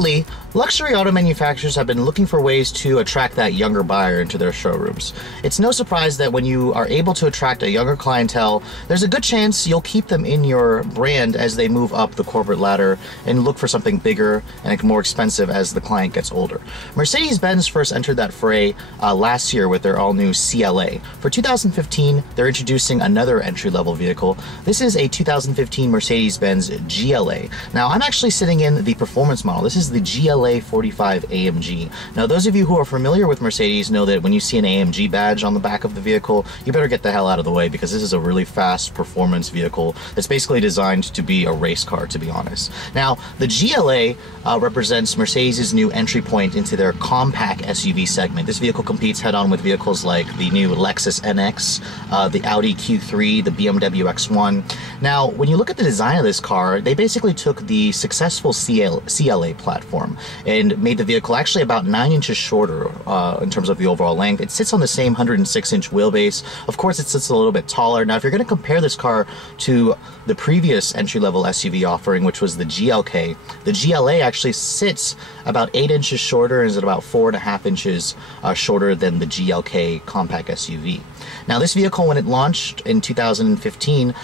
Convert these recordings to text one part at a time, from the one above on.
Lately, luxury auto manufacturers have been looking for ways to attract that younger buyer into their showrooms. It's no surprise that when you are able to attract a younger clientele, there's a good chance you'll keep them in your brand as they move up the corporate ladder and look for something bigger and more expensive as the client gets older. Mercedes-Benz first entered that fray last year with their all-new CLA. For 2015, they're introducing another entry-level vehicle. This is a 2015 Mercedes-Benz GLA. Now, I'm actually sitting in the performance model. This is the GLA45 AMG. Now, those of you who are familiar with Mercedes know that when you see an AMG badge on the back of the vehicle, you better get the hell out of the way because this is a really fast performance vehicle that's basically designed to be a race car, to be honest. Now, the GLA represents Mercedes' new entry point into their compact SUV segment. This vehicle competes head-on with vehicles like the new Lexus NX, the Audi Q3, the BMW X1. Now, when you look at the design of this car, they basically took the successful CLA platform and made the vehicle actually about 9 inches shorter in terms of the overall length. It sits on the same 106-inch wheelbase. Of course, it sits a little bit taller. Now, if you're going to compare this car to the previous entry-level SUV offering, which was the GLK, the GLA actually sits about 8 inches shorter and is about 4.5 inches shorter than the GLK compact SUV. Now, this vehicle, when it launched in 2015,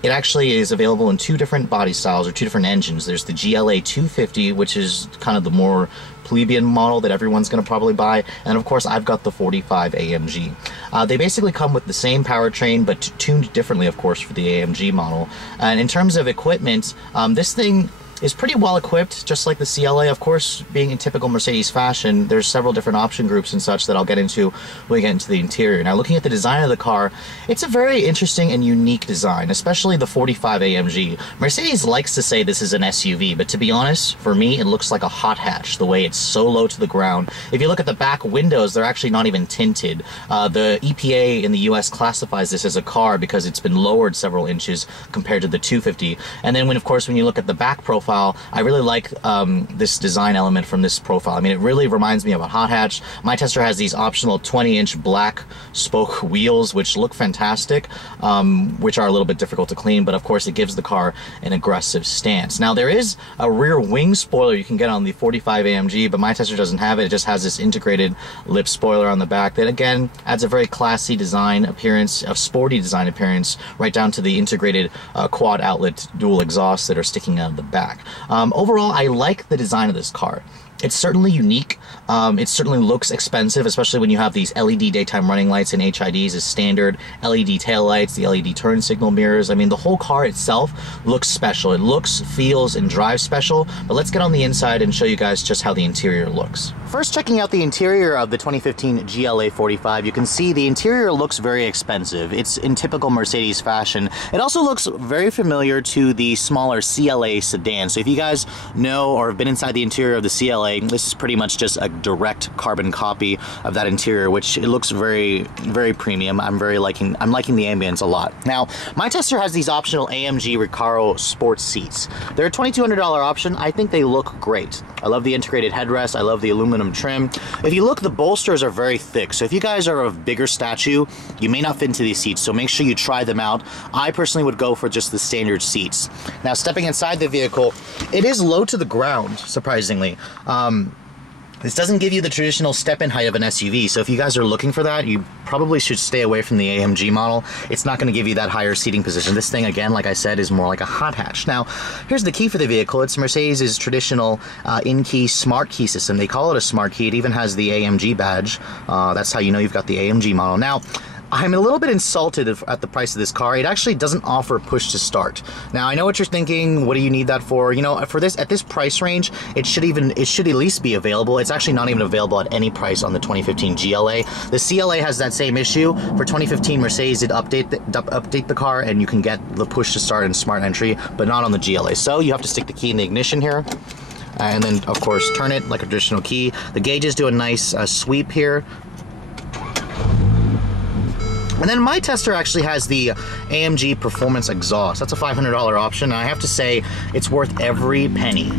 it actually is available in two different body styles or two different engines. There's the GLA250, which is kind of the more plebeian model that everyone's going to probably buy, and of course I've got the 45 AMG. They basically come with the same powertrain but tuned differently, of course, for the AMG model. And in terms of equipment, this thing is pretty well equipped, just like the CLA. Of course, being in typical Mercedes fashion, there's several different option groups and such that I'll get into when we get into the interior. Now, looking at the design of the car, it's a very interesting and unique design, especially the 45 AMG. Mercedes likes to say this is an SUV, but to be honest, for me, it looks like a hot hatch, the way it's so low to the ground. If you look at the back windows, they're actually not even tinted. The EPA in the US classifies this as a car because it's been lowered several inches compared to the 250. And then, of course, when you look at the back profile, I really like this design element from this profile. I mean, it really reminds me of a hot hatch. My tester has these optional 20-inch black spoke wheels, which look fantastic, which are a little bit difficult to clean, but of course it gives the car an aggressive stance. Now, there is a rear wing spoiler you can get on the 45 AMG, but my tester doesn't have it. It just has this integrated lip spoiler on the back that, again, adds a very classy design appearance, a sporty design appearance, right down to the integrated quad outlet dual exhausts that are sticking out of the back. Overall, I like the design of this car. It's certainly unique. It certainly looks expensive, especially when you have these LED daytime running lights and HIDs as standard, LED taillights, the LED turn signal mirrors. I mean, the whole car itself looks special. It looks, feels, and drives special, but let's get on the inside and show you guys just how the interior looks. First, checking out the interior of the 2015 GLA45, you can see the interior looks very expensive. It's in typical Mercedes fashion. It also looks very familiar to the smaller CLA sedan. So if you guys know or have been inside the interior of the CLA, this is pretty much just a direct carbon copy of that interior, which it looks very, very premium. I'm liking the ambience a lot. Now, my tester has these optional AMG Recaro sports seats. They're a $2,200 option. I think they look great. I love the integrated headrest. I love the aluminum trim. If you look, the bolsters are very thick. So if you guys are of bigger stature, you may not fit into these seats. So make sure you try them out. I personally would go for just the standard seats. Now, stepping inside the vehicle, it is low to the ground, surprisingly. This doesn't give you the traditional step-in height of an SUV, so if you guys are looking for that, you probably should stay away from the AMG model. It's not going to give you that higher seating position. This thing, again, like I said, is more like a hot hatch. Now, here's the key for the vehicle. It's Mercedes' traditional in-key smart key system. They call it a smart key. It even has the AMG badge. That's how you know you've got the AMG model. Now, I'm a little bit insulted at the price of this car. It actually doesn't offer push to start. Now, I know what you're thinking. What do you need that for? You know, for this, at this price range, it should at least be available. It's actually not even available at any price on the 2015 GLA. The CLA has that same issue. For 2015, Mercedes did update the car, and you can get the push to start and smart entry, but not on the GLA. So you have to stick the key in the ignition here, and then, of course, turn it like a traditional key. The gauges do a nice sweep here. And then my tester actually has the AMG Performance Exhaust. That's a $500 option, and I have to say, it's worth every penny.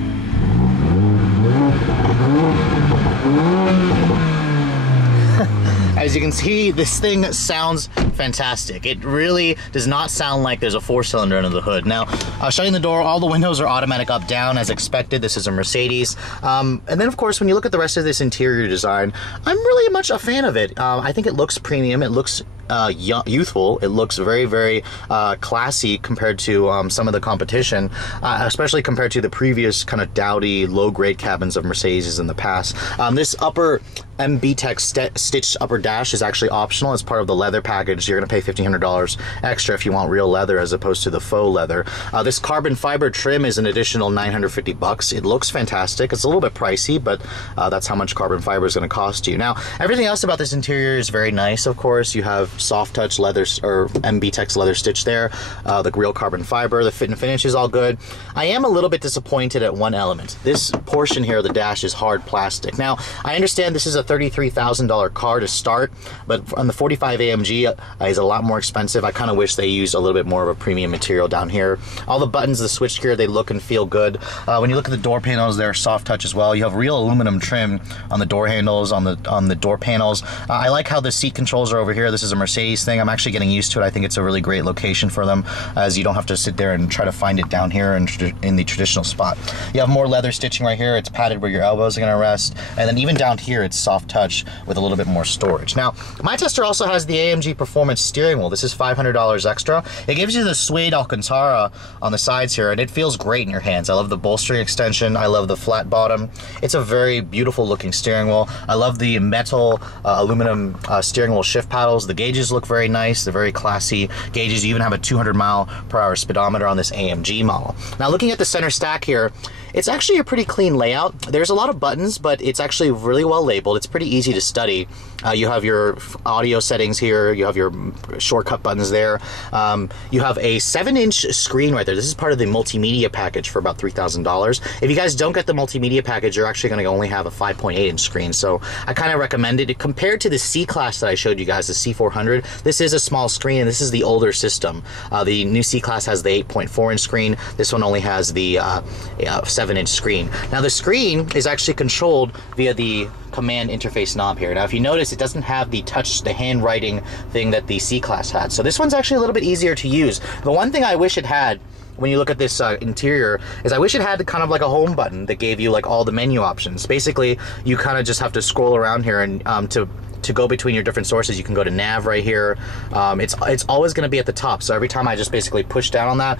As you can see, this thing sounds fantastic. It really does not sound like there's a 4-cylinder under the hood. Now, shutting the door, all the windows are automatic up down as expected. This is a Mercedes. And then of course, when you look at the rest of this interior design, I'm really much a fan of it. I think it looks premium. It looks youthful. It looks very, very classy compared to some of the competition, especially compared to the previous kind of dowdy, low-grade cabins of Mercedes in the past. This upper MB Tech stitched upper dash is actually optional as part of the leather package. You're going to pay $1,500 extra if you want real leather as opposed to the faux leather. This carbon fiber trim is an additional $950. It looks fantastic. It's a little bit pricey, but that's how much carbon fiber is going to cost you. Now, everything else about this interior is very nice, of course. You have soft touch leather, or MB Tech's leather stitch there, the real carbon fiber, the fit and finish is all good. I am a little bit disappointed at one element. This portion here of the dash is hard plastic. Now, I understand this is a $33,000 car to start, but on the 45 AMG is a lot more expensive. I kind of wish they used a little bit more of a premium material down here. All the buttons, the switchgear, they look and feel good. When you look at the door panels, they're soft touch as well. You have real aluminum trim on the door handles, on the door panels. I like how the seat controls are over here. This is a Mercedes thing. I'm actually getting used to it. I think it's a really great location for them, as you don't have to sit there and try to find it down here in the traditional spot. You have more leather stitching right here. It's padded where your elbows are going to rest, and then even down here it's soft touch with a little bit more storage. Now, my tester also has the AMG Performance steering wheel. This is $500 extra. It gives you the suede Alcantara on the sides here, and it feels great in your hands. I love the bolstering extension. I love the flat bottom. It's a very beautiful looking steering wheel. I love the metal aluminum steering wheel shift paddles. The gauges look very nice. They're very classy gauges. You even have a 200-mile-per-hour speedometer on this AMG model. Now, looking at the center stack here, it's actually a pretty clean layout. There's a lot of buttons, but it's actually really well labeled. It's pretty easy to study. You have your audio settings here. You have your shortcut buttons there. You have a 7-inch screen right there. This is part of the multimedia package for about $3,000. If you guys don't get the multimedia package, you're actually going to only have a 5.8-inch screen. So I kind of recommend it. Compared to the C-Class that I showed you guys, the C400, this is a small screen, and this is the older system. The new C-Class has the 8.4-inch screen. This one only has the 7-inch screen. Now, the screen is actually controlled via the command interface knob here. Now, if you notice, it doesn't have the touch, the handwriting thing that the C-Class had. So this one's actually a little bit easier to use. The one thing I wish it had, when you look at this interior, is I wish it had kind of like a home button that gave you like all the menu options. Basically, you kind of just have to scroll around here, and to go between your different sources, you can go to nav right here. It's always going to be at the top. So every time I just basically push down on that,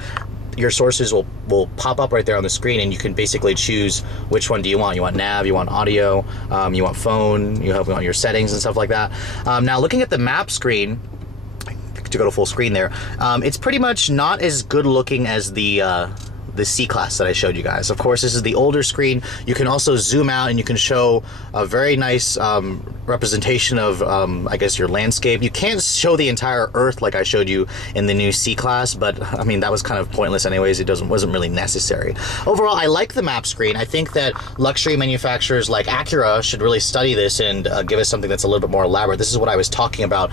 your sources will pop up right there on the screen, and you can basically choose which one do you want. You want nav, you want audio, you want phone, you want your settings and stuff like that. Now, looking at the map screen, to go to full screen there, it's pretty much not as good looking as the C-Class that I showed you guys. Of course, this is the older screen. You can also zoom out, and you can show a very nice representation of, I guess, your landscape. You can't show the entire Earth like I showed you in the new C-Class, but I mean, that was kind of pointless anyways. It wasn't really necessary. Overall, I like the map screen. I think that luxury manufacturers like Acura should really study this and give us something that's a little bit more elaborate. This is what I was talking about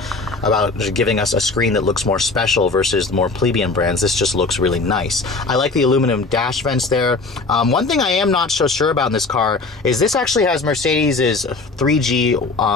giving us a screen that looks more special versus the more plebeian brands. This just looks really nice. I like the aluminum dash vents there. One thing I am not so sure about in this car is this actually has Mercedes' 3G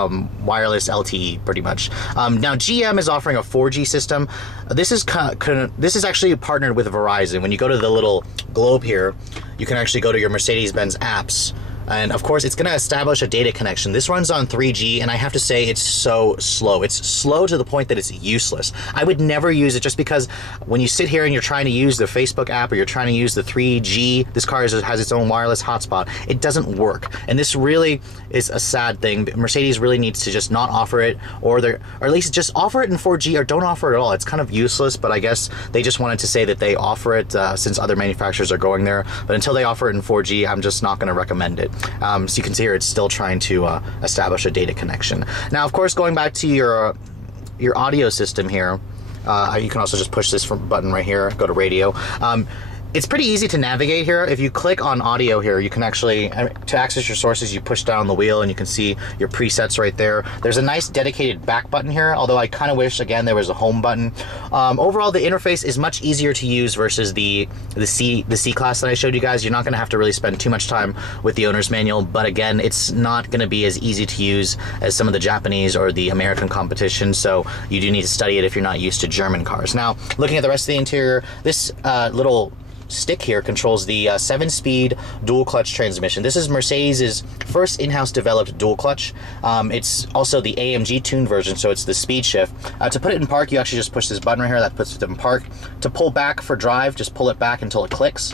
wireless LTE, pretty much. Now, GM is offering a 4G system. This is actually partnered with Verizon. When you go to the little globe here, you can actually go to your Mercedes-Benz apps, and of course, it's going to establish a data connection. This runs on 3G, and I have to say it's so slow. It's slow to the point that it's useless. I would never use it, just because when you sit here and you're trying to use the Facebook app, or you're trying to use the 3G, this car has its own wireless hotspot. It doesn't work, and this really is a sad thing. Mercedes really needs to just not offer it, or at least just offer it in 4G, or don't offer it at all. It's kind of useless, but I guess they just wanted to say that they offer it since other manufacturers are going there. But until they offer it in 4G, I'm just not going to recommend it. So you can see here, it's still trying to establish a data connection. Now, of course, going back to your audio system here, you can also just push this button right here, go to radio. It's pretty easy to navigate here. If you click on audio here, you can actually, to access your sources, you push down the wheel and you can see your presets right there. There's a nice dedicated back button here, although I kind of wish, again, there was a home button. Overall, the interface is much easier to use versus the C-Class that I showed you guys. You're not going to have to really spend too much time with the owner's manual, but again, it's not going to be as easy to use as some of the Japanese or the American competition, so you do need to study it if you're not used to German cars. Now, looking at the rest of the interior, this little stick here controls the 7-speed dual clutch transmission. This is Mercedes' first in-house developed dual clutch. It's also the AMG tuned version, so it's the speed shift. To put it in park, you actually just push this button right here that puts it in park. To pull back for drive, just pull it back until it clicks.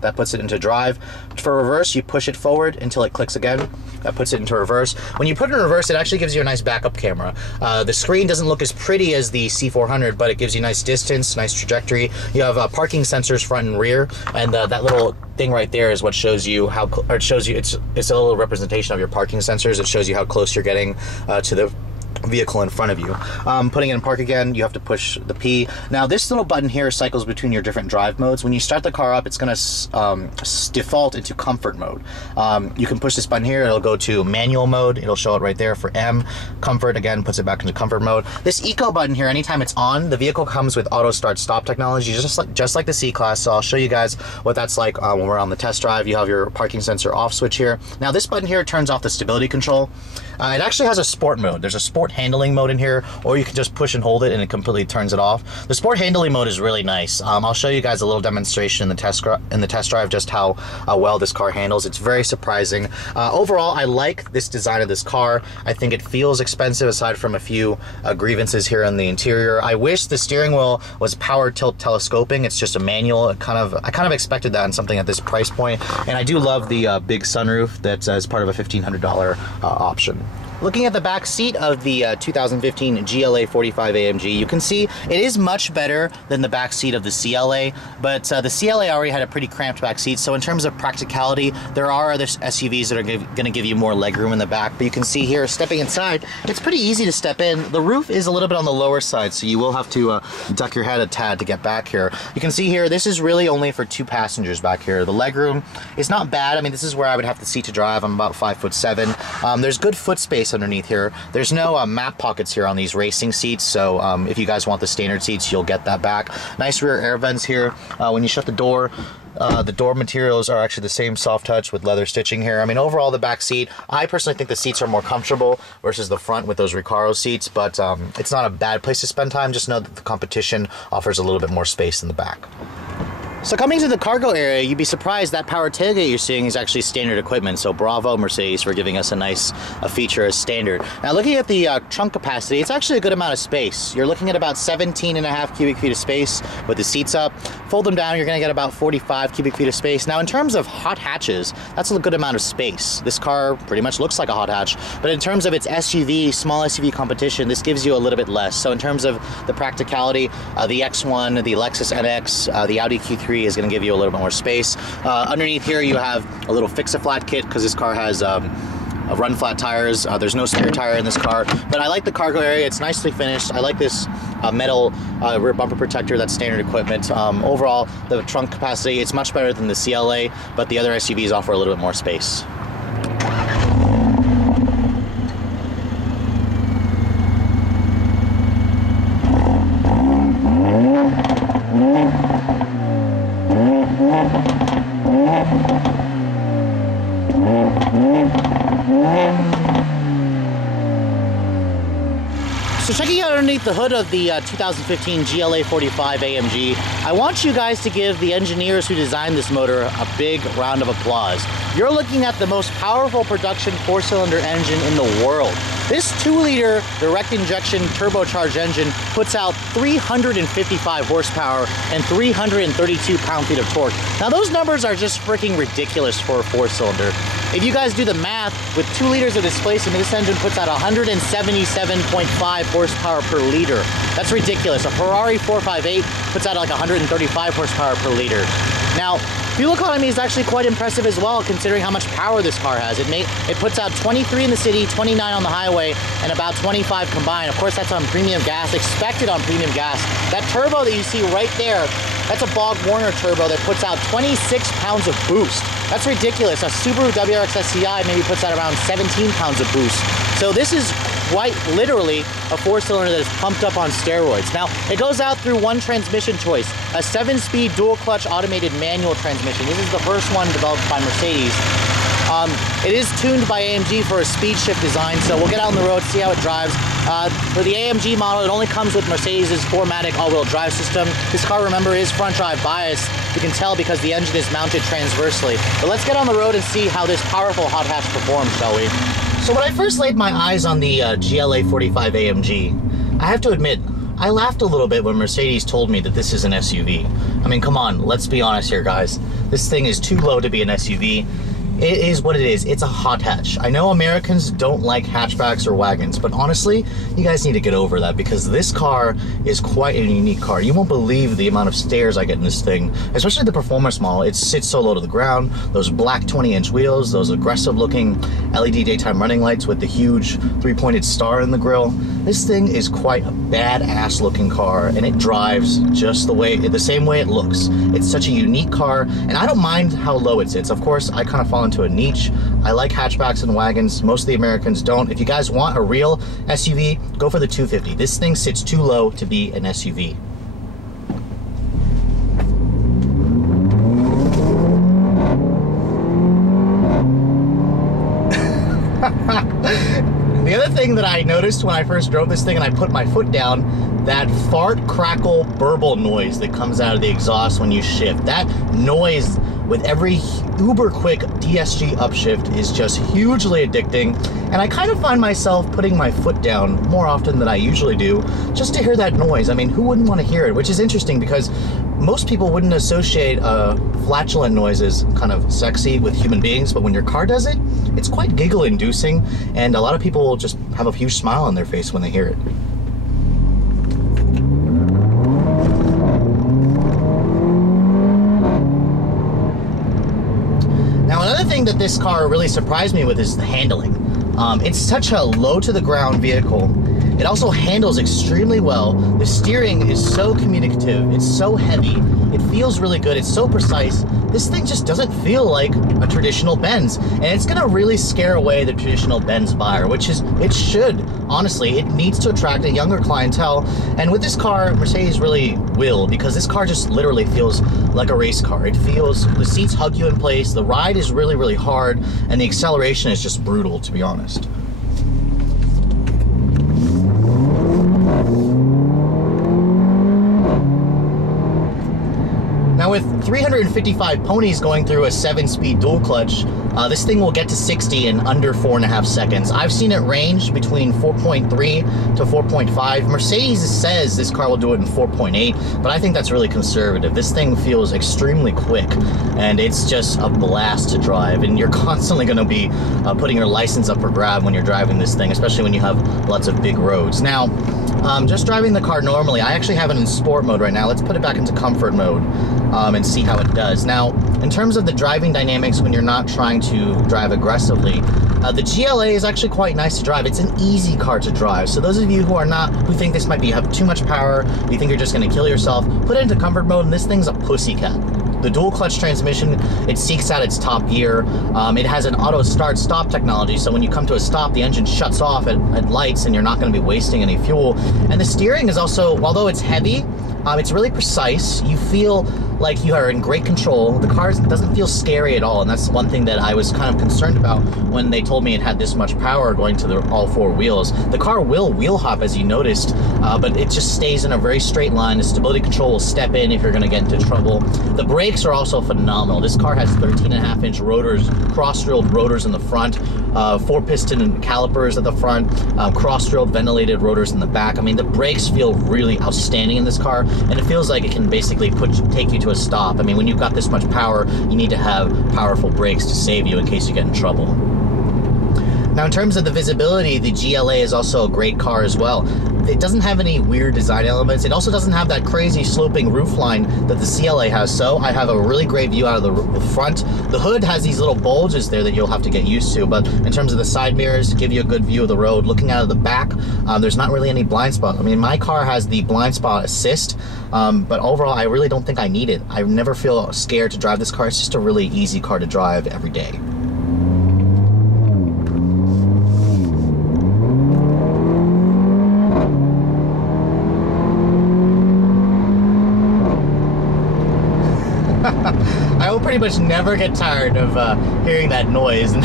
That puts it into drive. For reverse, you push it forward until it clicks again. That puts it into reverse. When you put it in reverse, it actually gives you a nice backup camera. The screen doesn't look as pretty as the C400, but it gives you nice distance, nice trajectory. You have parking sensors front and rear, and that little thing right there is what shows you how, or it shows you, it's a little representation of your parking sensors. It shows you how close you're getting to the vehicle in front of you. Putting it in park again, you have to push the P. Now this little button here cycles between your different drive modes. When you start the car up, it's going to default into comfort mode. You can push this button here, it'll go to manual mode, it'll show it right there for M. Comfort, again, puts it back into comfort mode. This eco button here, anytime it's on, the vehicle comes with auto start stop technology, just like the C-Class, so I'll show you guys what that's like when we're on the test drive. You have your parking sensor off switch here. Now this button here turns off the stability control. It actually has a sport mode. There's a sport handling mode in here, or you can just push and hold it and it completely turns it off. The sport handling mode is really nice. I'll show you guys a little demonstration in the test drive just how well this car handles. It's very surprising. Overall, I like this design of this car. I think it feels expensive aside from a few grievances here on the interior. I wish the steering wheel was power tilt telescoping. It's just a manual. I kind of expected that in something at this price point, and I do love the big sunroof that's as part of a $1,500 option. Looking at the back seat of the 2015 GLA45 AMG, you can see it is much better than the back seat of the CLA, but the CLA already had a pretty cramped back seat, so in terms of practicality, there are other SUVs that are going to give you more legroom in the back, but you can see here, stepping inside, it's pretty easy to step in. The roof is a little bit on the lower side, so you will have to duck your head a tad to get back here. You can see here, this is really only for 2 passengers back here. The legroom is not bad. I mean, this is where I would have the seat to drive. I'm about 5'7". There's good foot space underneath here. There's no map pockets here on these racing seats, so if you guys want the standard seats, you'll get that back. Nice rear air vents here. When you shut the door materials are actually the same soft touch with leather stitching here. I mean, overall, the back seat, I personally think the seats are more comfortable versus the front with those Recaro seats, but it's not a bad place to spend time. Just know that the competition offers a little bit more space in the back. So coming to the cargo area, you'd be surprised that power tailgate you're seeing is actually standard equipment. So bravo, Mercedes, for giving us a nice feature as standard. Now looking at the trunk capacity, it's actually a good amount of space. You're looking at about 17.5 cubic feet of space with the seats up. Fold them down, you're gonna get about 45 cubic feet of space. Now in terms of hot hatches, that's a good amount of space. This car pretty much looks like a hot hatch, but in terms of its SUV, small SUV competition, this gives you a little bit less. So in terms of the practicality, the X1, the Lexus NX, the Audi Q3 is going to give you a little bit more space. Underneath here you have a little fix-a-flat kit because this car has run-flat tires. There's no spare tire in this car, but I like the cargo area. It's nicely finished. I like this metal rear bumper protector. That's standard equipment. Overall, the trunk capacity, it's much better than the CLA, but the other SUVs offer a little bit more space. So checking out underneath the hood of the 2015 GLA45 AMG, I want you guys to give the engineers who designed this motor a big round of applause. You're looking at the most powerful production 4-cylinder engine in the world. This 2-liter direct injection turbocharged engine puts out 355 horsepower and 332 pound-feet of torque. Now those numbers are just freaking ridiculous for a 4-cylinder. If you guys do the math, with 2 liters of displacement, this engine puts out 177.5 horsepower per liter. That's ridiculous. A Ferrari 458 puts out like 135 horsepower per liter. Now, Fuel economy is actually quite impressive as well, considering how much power this car has. It puts out 23 in the city, 29 on the highway, and about 25 combined. Of course, that's on premium gas, expected on premium gas. That turbo that you see right there, that's a Bog Warner turbo that puts out 26 pounds of boost. That's ridiculous. A Subaru WRX STI maybe puts out around 17 pounds of boost. So this is quite literally a 4-cylinder that is pumped up on steroids. Now, it goes out through one transmission choice, a 7-speed dual-clutch automated manual transmission. This is the first one developed by Mercedes. It is tuned by AMG for a speed shift design, so we'll get out on the road, see how it drives. For the AMG model, it only comes with Mercedes' 4MATIC all-wheel drive system. This car, remember, is front-drive bias. You can tell because the engine is mounted transversely. But let's get on the road and see how this powerful hot hatch performs, shall we? So when I first laid my eyes on the GLA45 AMG, I have to admit, I laughed a little bit when Mercedes told me that this is an SUV. I mean, come on, let's be honest here, guys. This thing is too low to be an SUV. It is what it is. It's a hot hatch. I know Americans don't like hatchbacks or wagons, but honestly, you guys need to get over that because this car is quite a unique car. You won't believe the amount of stairs I get in this thing, especially the performance model. It sits so low to the ground, those black 20-inch wheels, those aggressive-looking LED daytime running lights with the huge 3-pointed star in the grille. This thing is quite a badass-looking car, and it drives just the same way it looks. It's such a unique car, and I don't mind how low it sits. Of course, I kind of fall into a niche. I like hatchbacks and wagons. Most of the Americans don't. If you guys want a real SUV, go for the 250. This thing sits too low to be an SUV. The other thing that I noticed when I first drove this thing and I put my foot down, that fart, crackle, burble noise that comes out of the exhaust when you shift. That noise with every uber quick DSG upshift is just hugely addicting, and I kind of find myself putting my foot down more often than I usually do just to hear that noise. I mean, who wouldn't want to hear it? Which is interesting because most people wouldn't associate flatulent noises kind of sexy with human beings, but when your car does it, it's quite giggle-inducing, and a lot of people will just have a huge smile on their face when they hear it. Now, another thing that this car really surprised me with is the handling. It's such a low-to-the-ground vehicle. It also handles extremely well. The steering is so communicative. It's so heavy. It feels really good. It's so precise. This thing just doesn't feel like a traditional Benz. And it's gonna really scare away the traditional Benz buyer, which is, it should. Honestly, it needs to attract a younger clientele. And with this car, Mercedes really will, because this car just literally feels like a race car. It feels, the seats hug you in place, the ride is really, really hard, and the acceleration is just brutal, to be honest. Now with 355 ponies going through a 7-speed dual clutch, this thing will get to 60 in under 4.5 seconds. I've seen it range between 4.3 to 4.5. Mercedes says this car will do it in 4.8, but I think that's really conservative. This thing feels extremely quick, and it's just a blast to drive, and you're constantly going to be putting your license up for grab when you're driving this thing, especially when you have lots of big roads. Now, just driving the car normally, I actually have it in sport mode right now. Let's put it back into comfort mode and see how it does. Now, in terms of the driving dynamics when you're not trying to drive aggressively, the GLA is actually quite nice to drive. It's an easy car to drive. So those of you who think this might have too much power, you think you're just going to kill yourself, put it into comfort mode, and this thing's a pussycat. The dual clutch transmission, it seeks out its top gear. It has an auto start stop technology, so when you come to a stop, the engine shuts off at lights and you're not going to be wasting any fuel. And the steering is also, although it's heavy, it's really precise. You feel like you are in great control. The car doesn't feel scary at all, and that's one thing that I was kind of concerned about when they told me it had this much power going to all 4 wheels. The car will wheel hop, as you noticed, but it just stays in a very straight line. The stability control will step in if you're going to get into trouble. The brakes are also phenomenal. This car has 13.5-inch rotors, cross-drilled rotors in the front, 4-piston calipers at the front, cross-drilled ventilated rotors in the back. I mean, the brakes feel really outstanding in this car, and it feels like it can basically take you to a stop. I mean, when you've got this much power, you need to have powerful brakes to save you in case you get in trouble. Now, in terms of the visibility, the GLA is also a great car as well. it doesn't have any weird design elements. It also doesn't have that crazy sloping roofline that the CLA has, so I have a really great view out of the front. The hood has these little bulges there that you'll have to get used to, but in terms of the side mirrors, give you a good view of the road. Looking out of the back, there's not really any blind spot. I mean, my car has the blind spot assist, but overall, I really don't think I need it. I never feel scared to drive this car. It's just a really easy car to drive every day. I will pretty much never get tired of hearing that noise. And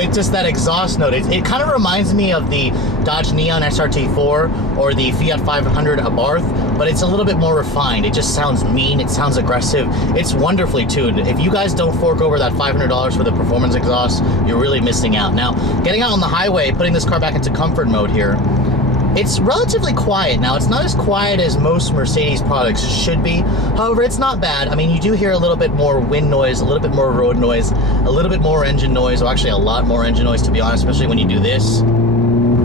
it's just that exhaust note. It kind of reminds me of the Dodge Neon SRT4 or the Fiat 500 Abarth, but it's a little bit more refined. It just sounds mean, it sounds aggressive. It's wonderfully tuned. If you guys don't fork over that $500 for the performance exhaust, you're really missing out. Now, getting out on the highway, putting this car back into comfort mode here, it's relatively quiet. Now, it's not as quiet as most Mercedes products should be. However, it's not bad. I mean, you do hear a little bit more wind noise, a little bit more road noise, a little bit more engine noise, or actually a lot more engine noise, to be honest, especially when you do this.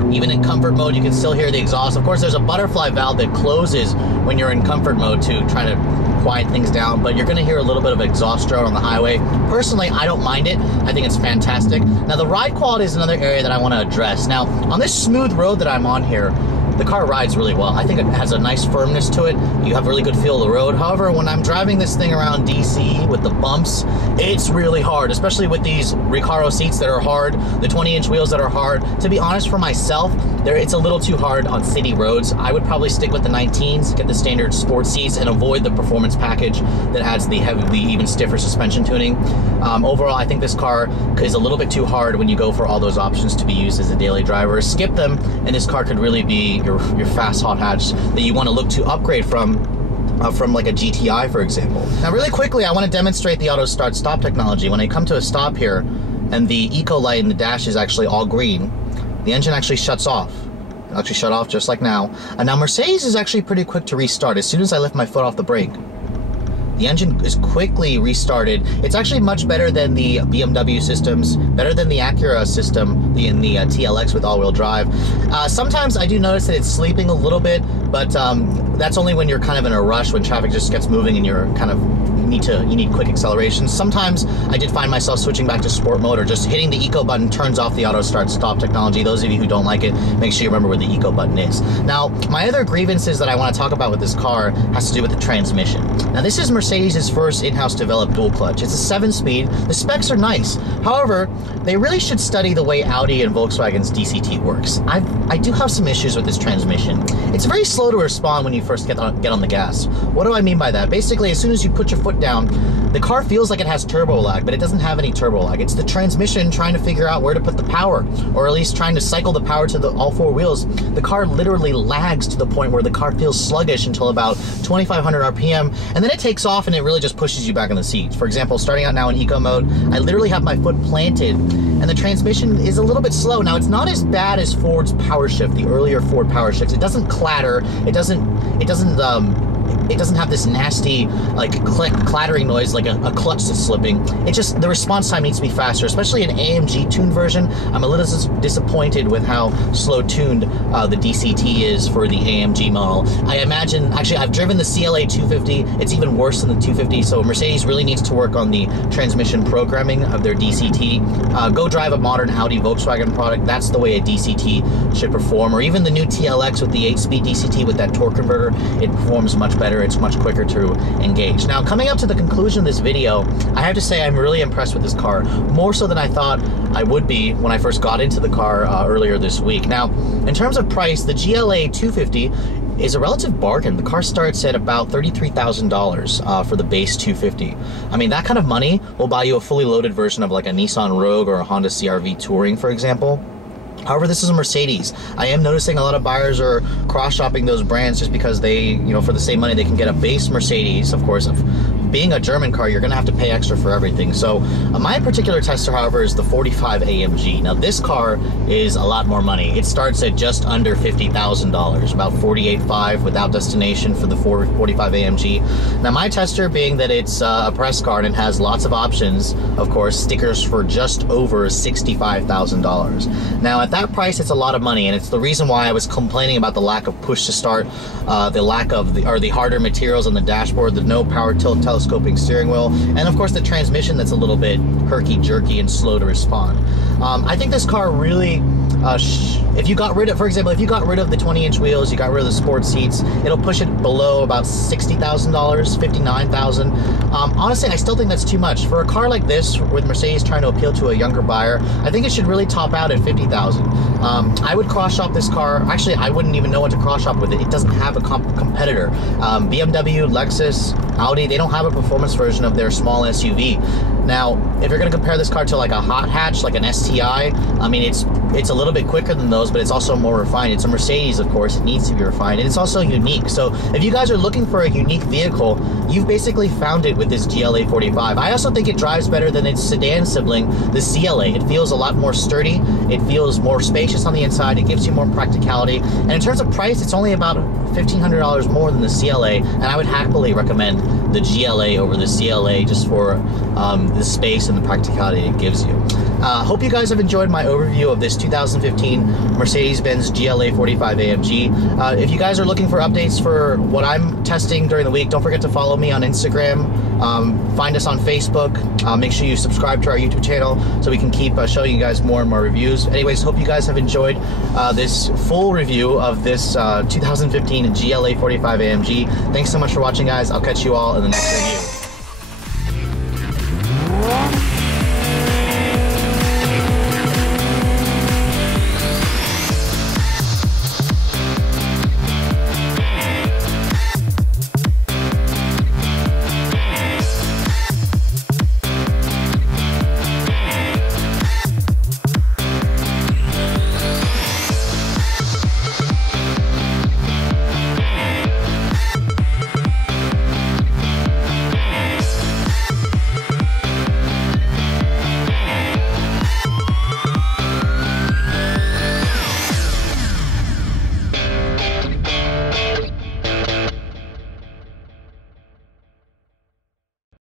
Even in comfort mode, you can still hear the exhaust. Of course, there's a butterfly valve that closes when you're in comfort mode to try to quiet things down, but you're going to hear a little bit of exhaust drone on the highway. Personally, I don't mind it. I think it's fantastic. Now, the ride quality is another area that I want to address. Now, on this smooth road that I'm on here, the car rides really well. I think it has a nice firmness to it. You have a really good feel of the road. However, when I'm driving this thing around DC with the bumps, it's really hard, especially with these Recaro seats that are hard, the 20-inch wheels that are hard. To be honest, for myself, it's a little too hard on city roads. I would probably stick with the 19s, get the standard sport seats, and avoid the performance package that adds the even stiffer suspension tuning. Overall, I think this car is a little bit too hard when you go for all those options to be used as a daily driver. Skip them, and this car could really be your fast hot hatch that you want to look to upgrade from like a GTI, for example. Now, really quickly, I want to demonstrate the auto start stop technology. When I come to a stop here, and the eco light in the dash is actually all green, the engine actually shuts off. It'll actually shut off just like now. And now Mercedes is actually pretty quick to restart. As soon as I lift my foot off the brake, the engine is quickly restarted. It's actually much better than the BMW systems, better than the Acura system, in the TLX with all-wheel drive. Sometimes I do notice that it's sleeping a little bit, but that's only when you're kind of in a rush, when traffic just gets moving and you're kind of you need quick acceleration. Sometimes I did find myself switching back to sport mode, or just hitting the eco button turns off the auto start stop technology. Those of you who don't like it, make sure you remember where the eco button is. Now, my other grievances that I want to talk about with this car has to do with the transmission. Now, this is Mercedes' first in-house developed dual clutch. It's a 7-speed. The specs are nice. However, they really should study the way Audi and Volkswagen's DCT works. I do have some issues with this transmission. It's very slow to respond when you first get on the gas. What do I mean by that? Basically, as soon as you put your foot down, the car feels like it has turbo lag, but it doesn't have any turbo lag. It's the transmission trying to figure out where to put the power, or at least trying to cycle the power to all four wheels. The car literally lags to the point where the car feels sluggish until about 2,500 RPM, and then it takes off and it really just pushes you back in the seat. For example, starting out now in eco mode, I literally have my foot planted, and the transmission is a little bit slow. Now, it's not as bad as Ford's power shift, the earlier Ford power shifts. It doesn't clatter. It doesn't have this nasty, like, clattering noise like a clutch that's slipping. It just, the response time needs to be faster, especially an AMG tuned version. I'm a little disappointed with how slow tuned the DCT is for the AMG model. I imagine, actually, I've driven the GLA45. It's even worse than the 250, so Mercedes really needs to work on the transmission programming of their DCT. Go drive a modern Audi Volkswagen product. That's the way a DCT should perform, or even the new TLX with the 8-speed DCT with that torque converter. It performs much better. It's much quicker to engage. Now, coming up to the conclusion of this video, I have to say I'm really impressed with this car, more so than I thought I would be when I first got into the car earlier this week. Now, in terms of price, the GLA250 is a relative bargain. The car starts at about $33,000 for the base 250. I mean, that kind of money will buy you a fully loaded version of like a Nissan Rogue or a Honda CR-V Touring, for example. However, this is a Mercedes. I am noticing a lot of buyers are cross-shopping those brands just because they, you know, for the same money, they can get a base Mercedes, of course, being a German car, you're gonna have to pay extra for everything. So my particular tester, however, is the 45 AMG. Now this car is a lot more money. It starts at just under $50,000, about $48,500 without destination for the 45 AMG. Now my tester, being that it's a press car and it has lots of options, of course, stickers for just over $65,000. Now at that price, it's a lot of money, and it's the reason why I was complaining about the lack of push to start, the lack of the harder materials on the dashboard, the no power tilt telescoping steering wheel, and of course the transmission that's a little bit herky-jerky and slow to respond. I think this car really, if you got rid of, for example, if you got rid of the 20-inch wheels, you got rid of the sport seats, it'll push it below about $60,000, $59,000. Honestly, I still think that's too much. For a car like this, with Mercedes trying to appeal to a younger buyer, I think it should really top out at $50,000. I would cross-shop this car. Actually, I wouldn't even know what to cross-shop with it. It doesn't have a competitor. BMW, Lexus, Audi, they don't have a performance version of their small SUV. Now, if you're going to compare this car to like a hot hatch, like an STI, I mean, it's a little bit quicker than those, but it's also more refined. It's a Mercedes, of course. It needs to be refined, and it's also unique. So if you guys are looking for a unique vehicle, you've basically found it with this GLA45. I also think it drives better than its sedan sibling, the CLA. It feels a lot more sturdy. It feels more spacious on the inside. It gives you more practicality. And in terms of price, it's only about $1,500 more than the CLA, and I would happily recommend the GLA over the CLA just for the space and the practicality it gives you. Hope you guys have enjoyed my overview of this 2015 Mercedes-Benz GLA45 AMG. If you guys are looking for updates for what I'm testing during the week, don't forget to follow me on Instagram. Find us on Facebook. Make sure you subscribe to our YouTube channel so we can keep showing you guys more and more reviews. Anyways, hope you guys have enjoyed this full review of this 2015 GLA45 AMG. Thanks so much for watching, guys. I'll catch you all in the next review.